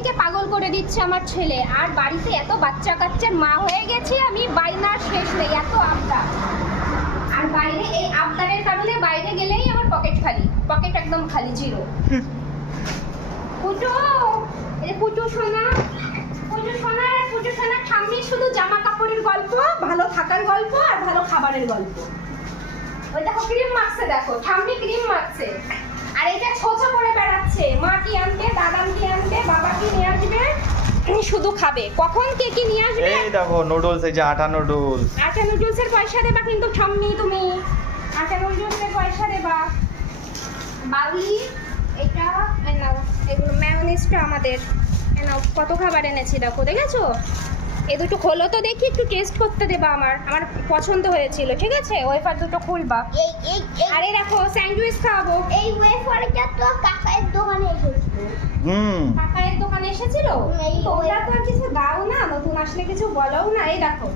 থেকে পাগল করে দিচ্ছে আমার ছেলে। আর বাড়িতে এত বাচ্চা কাচ্চার মা হয়ে গেছি আমি, বাইনার শেষ নেই, এত আবদার। আর বাইরে এই আবদারের কারণে বাইরে গেলেই আমার পকেট খালি, পকেট একদম খালি, জিরো। পুটু, এই পুটু সোনা, পুটু সোনা, পুটু সোনা ঠাম্মি শুধু জামা কাপড়ের গল্প, ভালো থাকার গল্প আর ভালো খাবারের গল্প। ওই দেখো ক্রিম মাখছে, দেখো ঠাম্মি ক্রিম মাখছে। আর এইটা ছোছো করে বেড়াচ্ছে, মা কি আনবে, দাদা কি আনবে, বাবা কি নিয়ে আসবে, শুধু খাবে। কখন কে কি নিয়ে আসবে? এই দেখো নুডলস, এই যে আটা নুডলস। আটা নুডলসের পয়সা দেবা কিন্তু ঠাম্মি, তুমি আটা নুডলসের পয়সা দেবা। বাউলি, এটা নাও, এগুলো ম্যায়োনিজটা আমাদের নাও। কত খাবার এনেছি দেখো, দেখেছো? এই দুটো খোলো তো দেখি, একটু টেস্ট করতে দেবা। আমার পছন্দ হয়েছিল, ঠিক আছে? ওয়েফার দুটো খুলবা। আরে দেখো স্যান্ডউইচ খাওয়াবো। এই ওয়েফারটা তো কাকার দোকানে এসেছিল। কাকায়ের দোকানে এসেছিল। এই তোমরা তো আর কিছু দাও না, নতুন আসলে কিছু বলোও না। এই দেখো